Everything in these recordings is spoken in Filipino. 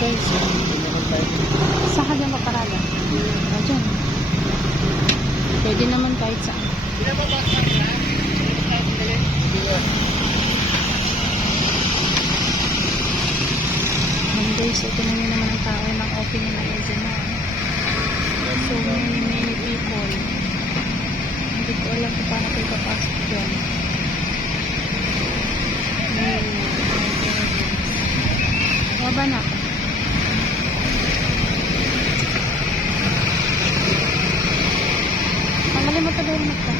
guys. Saan ka dyan maparada? Dyan. Pwede naman kahit saan. Ayan guys, ito na yun naman ang tao ng opening ng Ezina. So many people. Hindi ko alam kung paano kayo papasok dyan. Baba na ako. Tanggalin mo ito doon na ito.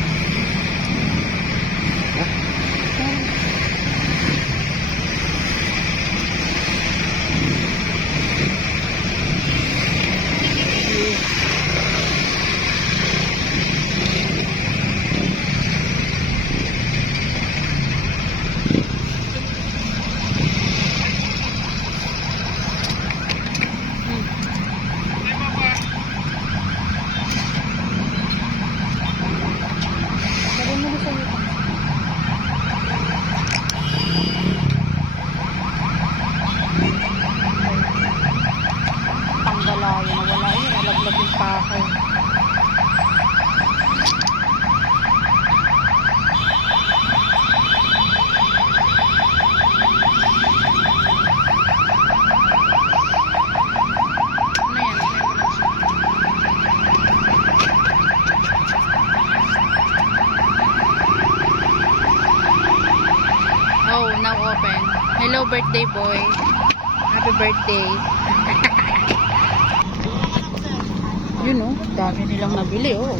Panggalayan, wala yun, nalaglag yung kahoy. Oh, now open. Hello, birthday boy. Happy birthday. Yun oh, dami nilang nabili oh.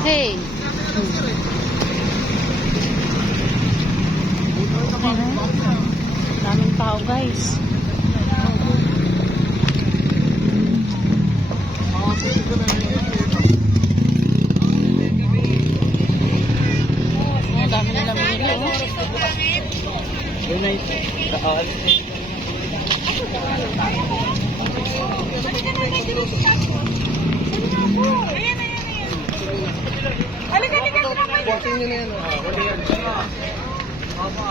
Hey. Daming tao guys. Dami nilang binili oh. Buhatin nyo na yan.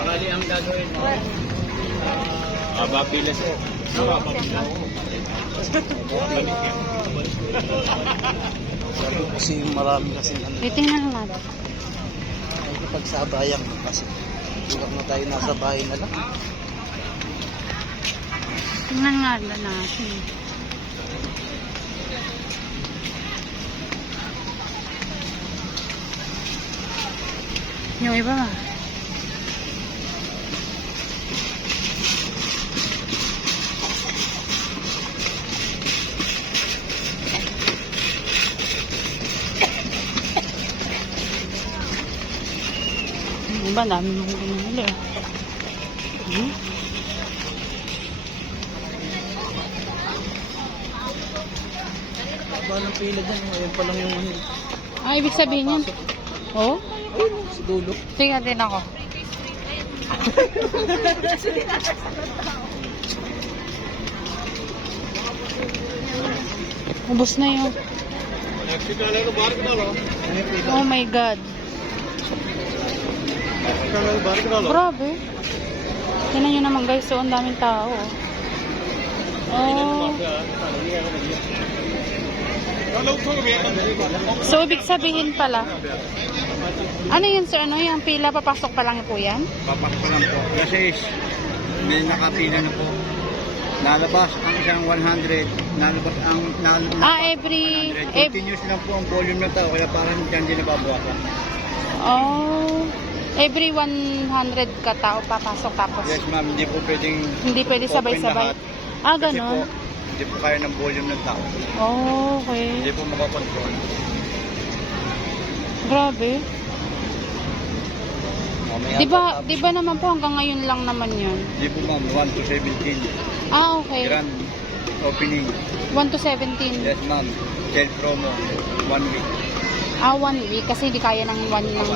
Bali ang gagawin mo. Babilas eh. Kasi marami kasi Tingnan natin. pagsabayang kasi huwag na tayo nasa bahay na lang. Tingnan nga natin. Yung iba ba? Yung iba, dami mong binili. Haba ng pila dyan. Ayan pa lang yung Ibig sabihin yun. Oh? ayun, sa dulo. Tingnan din ako. Ubus na yun. Oh my God. Grabe. Tingnan nyo naman guys. So, ang daming tao. Oh. So, ibig sabihin pala. Ano yun sir? Ano yung pila? Papasok pa lang po yan? Papak pa lang po. Kasi may nakapila na po. Nalabas ang isang 100. Nalabas ang Every... 100. Continuous lang po ang volume ng tao. Kaya parang dyan din nababawasan. Oh. Every 100 ka tao papasok tapos. Yes ma'am. Hindi po pwedeng Hindi pwede open sabay-sabay. lahat. Kasi Ganun. po, hindi po kaya ng volume ng tao. Oh, Hindi okay. po makakontrol. Grabe. Mamaya Di ba naman po hanggang ngayon lang naman yun? Hindi po ma'am. 1 to 17. Okay. Grand opening. 1 to 17. Yes ma'am. Sale promo. 1 week. 1 week kasi hindi kaya ng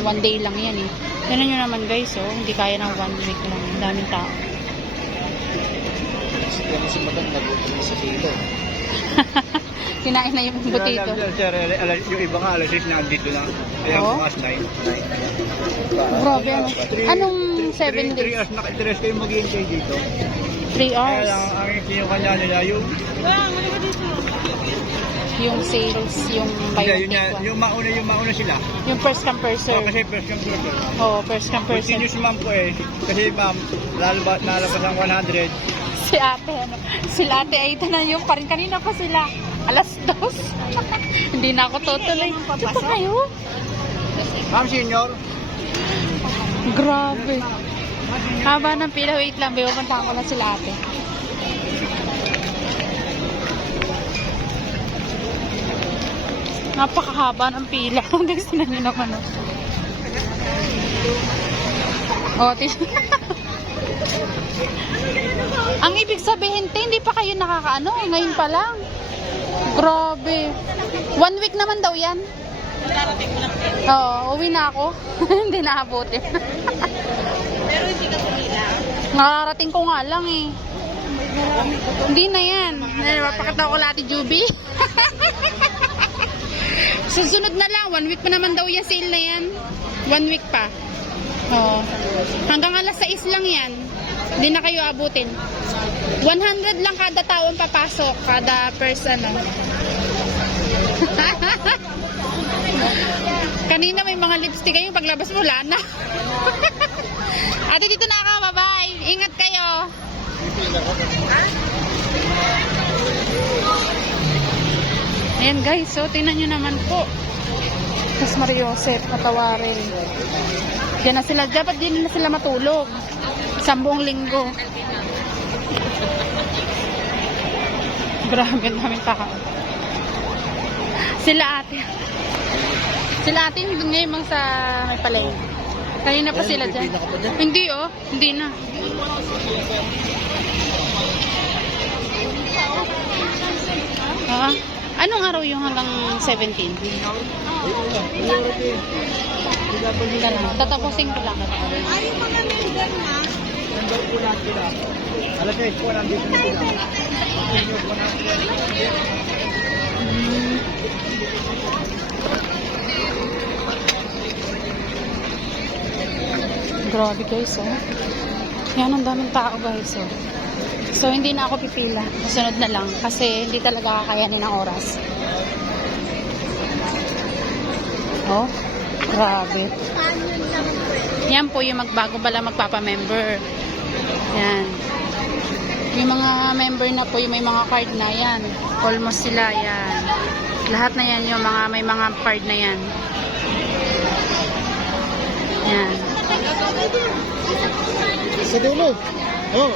one day lang yan eh. Ganun nyo naman guys, oh. Hindi kaya ng 1 week lang. Ang daming tao. Kasi si madam nagutom sa kilo. Kinain na yung butito. Sir, yung iba nga alas 6 na andito na. Kaya Oh? bukas 9. Grabe ano. Anong 7 3 days? hours naka-interest kayo mag-i-enjoy dito. 3 Kaya hours. lang, ang kinukanya nila yung... Yung sales, yung buy Hindi, one take one. yung mauna sila. Yung first come first serve. Kasi first come first serve. Oo, first come first serve. Continuous ma'am po eh. Kasi ma'am, nalabas ang 100. Si ate, ano? Sila ate ay tanayong pa rin. Kanina pa sila. Alas 2. Hindi na ako tutuloy. Ito kayo? Ma'am senior, Grabe. Haba ng pila. Wait lang. Biwabantahan ko lang sila ate. Napakahaba ng pila. Gusto na nyo naman. Oh, ang ibig sabihin, te, hindi pa kayo nakakaano. Ngayon pa lang. Grabe. 1 week naman daw yan. Oo, uwi na ako. Hindi naabutin. Pero hindi ka kumila. Nakarating ko nga lang eh. Hindi na yan. Napakatawa ko lati Juby. Susunod na lang. 1 week pa naman daw yung sale na yan. 1 week pa. Oo. Hanggang alas 6 lang yan. Hindi na kayo abutin. 100 lang kada tao ang papasok. Kada person. Kanina may mga lipstick kayo. Paglabas mo, wala na. Ate, dito na ako. Bye-bye. Ingat kayo. Ayan guys. So, tingnan nyo naman po. Mas Mariosep, Matawarin. Diyan na sila. Dapat din na sila matulog. Sa buong linggo. Grabe, ang daming tao. Sila ate. Sila ate yung ngayon sa may palay. Kanina pa sila dyan. Hindi oh. Hindi na. Anong araw yung hanggang 17? Tatapusin ko lang. Ay, yung mga member na. nandun po lahat sila. Alas 6 po, nandito na sila. Grabe guys, oh. Yan, ang daming tao guys, oh. So, hindi na ako pipila. Masunod na lang. Kasi hindi talaga kakayanin ng oras. Oh, grabe. Yan po yung magbago pala magpapa-member. Yan. Yung mga member na po, yung may mga card na yan. Almost sila, yan. Lahat na yan yung mga may mga card na yan. Yan. Sa dulo. Oh.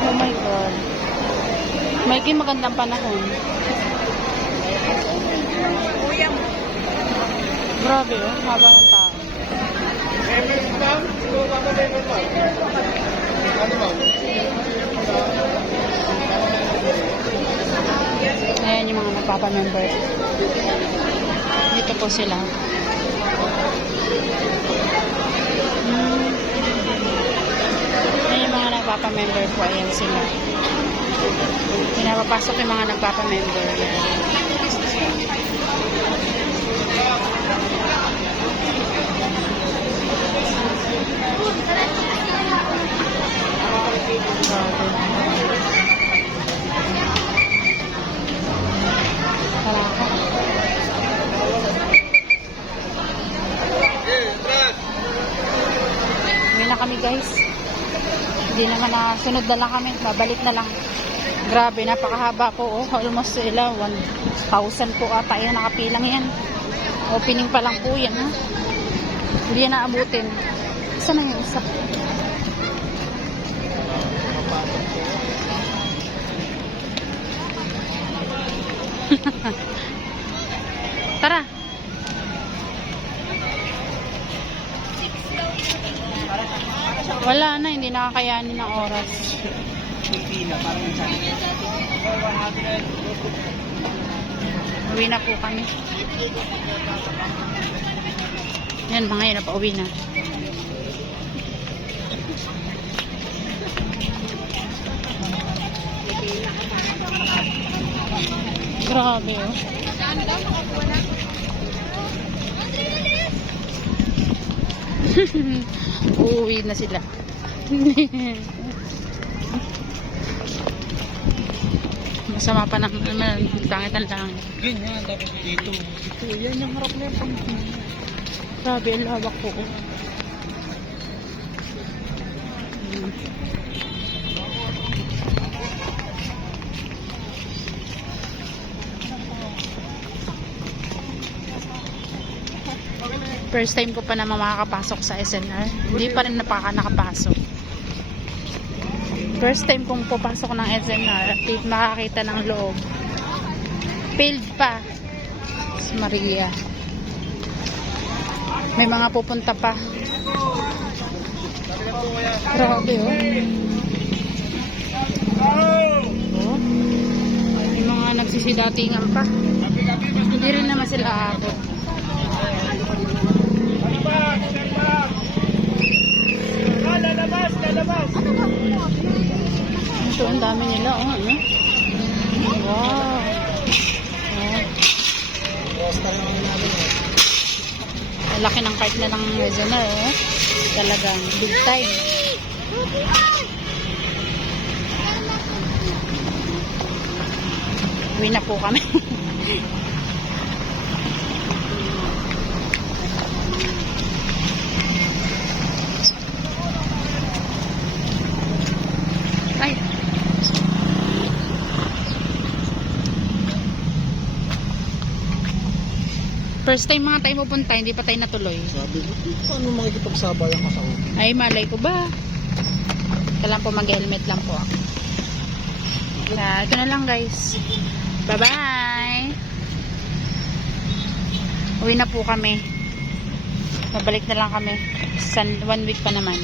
Oh my God. May magandang panahon. Grabe, oh. Haba ng tao. Ayan yung mga nagpapa-member. Dito po sila. Ayan yung mga nagpapa-member po. Ayan sila. Pinapapasok yung mga nagpapa-member. Wala ka. Uwi na kami guys. Hindi naman na sunod na lang kami. Babalik na lang. Grabe, napakahaba po. Oh. Almost sila 1,000 po ata yan. Nakapilang yan. Opening pa lang po yan. Ha? Hindi yan naabutin. Isa na yung isa. Tara. Wala na, hindi nakakayanin ng oras. Uwi na po kami. Yan, mga yan, napauwi na. Grabe, oh. Uuwi na sila. Masama pa naman. Tangit ang langit. Ganyan, dapat dito. Ito, yan yung harap na yung Grabe, ang lawak po. First time ko pa naman makakapasok sa SNR. Hindi pa rin nakapasok. First time kong papasok ng SNR at makakita ng loob. Failed pa. Si Maria. May mga pupunta pa. Grabe, oh. Oh. May mga nagsisidatingan pa. Hindi rin naman sila abot. Ito, ang dami nila, oh. Wow. Ang laki ng cart na ng Rezonar, oh. Talagang big time. Uwi na po kami. Ay. First time mga tayo pupunta, hindi pa tayo natuloy. Sabi mo, paano makikipagsabayan ka sa ulo? Ay, malay ko ba? Kailangan po mag-helmet lang po ako. Kaya, ito na lang guys. Bye-bye! Uwi na po kami. Mabalik na lang kami. 1 week pa naman.